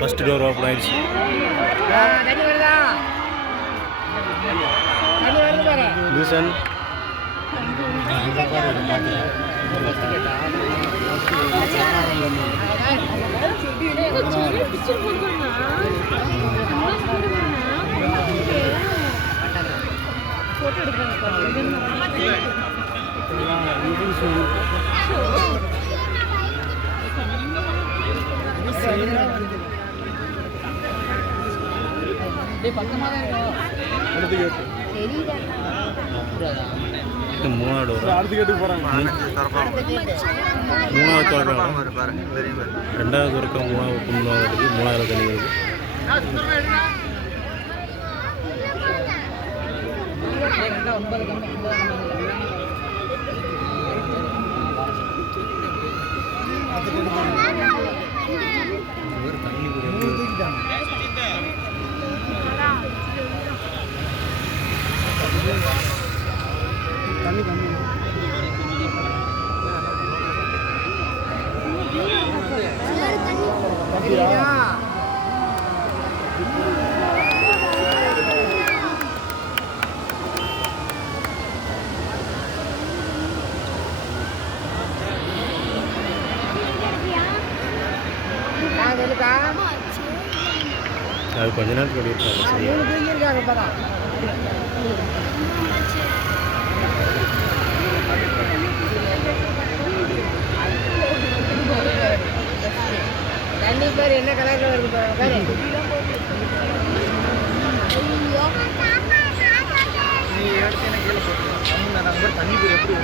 First door open ஆயிடுச்சு. லூசன் photo எடுக்கிறாங்க. மூணாவது ரெண்டாவது ஒருக்க மூணாவது தண்ணி வருது. தண்ணி கம்மி அது கொஞ்ச நேரத்துக்கு சொல்லியிருக்காங்க. தண்ணி பேர் என்ன கலர்ல வருது பாரு. நீ எடுத்து என்ன கீழே போட்டு தண்ணி பேர் எப்படி